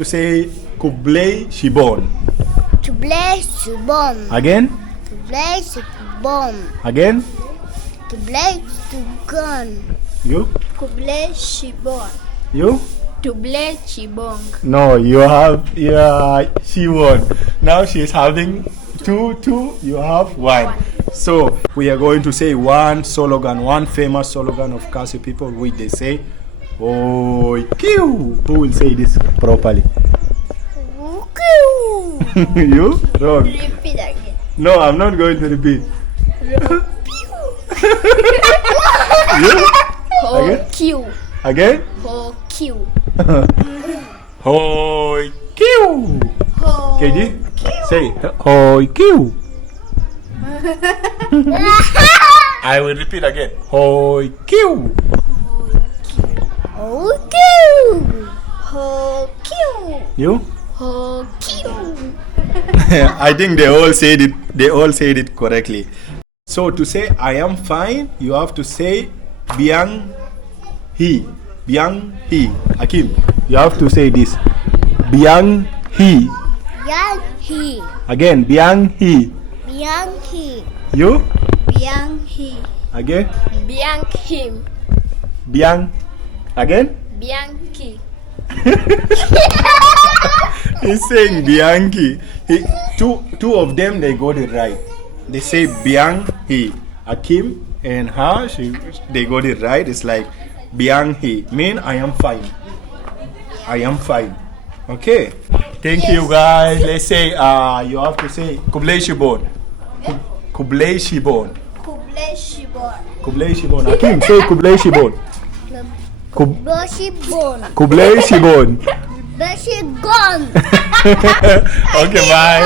To say Kublai Shibon. Kublai Shibon. Again? Kublai Shibon. Again? Kublai Shibon. You? Kublai Shibon. You? Kublai Shibon. No, you have, she won. Now she's having two, you have one. So we are going to say one slogan, one famous slogan of Khasi people, which they say, "Oi, kiu." Who will say this properly? You? Wrong. Repeat again. No, I'm not going to repeat. You? Ho Q. Again? Ho Q. Hoi, kiu. Ho KG? Say, hoi, kiu. I will repeat again. Hoi, kiu. Ho Q. Ho Q. You? Ho Q. I think they all said it. They all said it correctly. So to say I am fine, you have to say biang he. Biang he. Hakim, you have to say this. Biang he. Yang He. Again, biang he. Biang He. You? Biang He. Again? Biang Him. Biang. Again? Bianchi. He's saying Bianchi. Two of them, they got it right. They say Biang he. Akim and her, they got it right. It's like Biang he. Mean I am fine. I am fine. Okay. Thank you guys. Let's say you have to say Kublai Shibon. Kublai Shibon. Kublai Shibon. Kublai Shibon. Akim, say Kublai Shibon. Kublai Shibon. Kublai Shibon. Kublai Shibon. Okay, bye.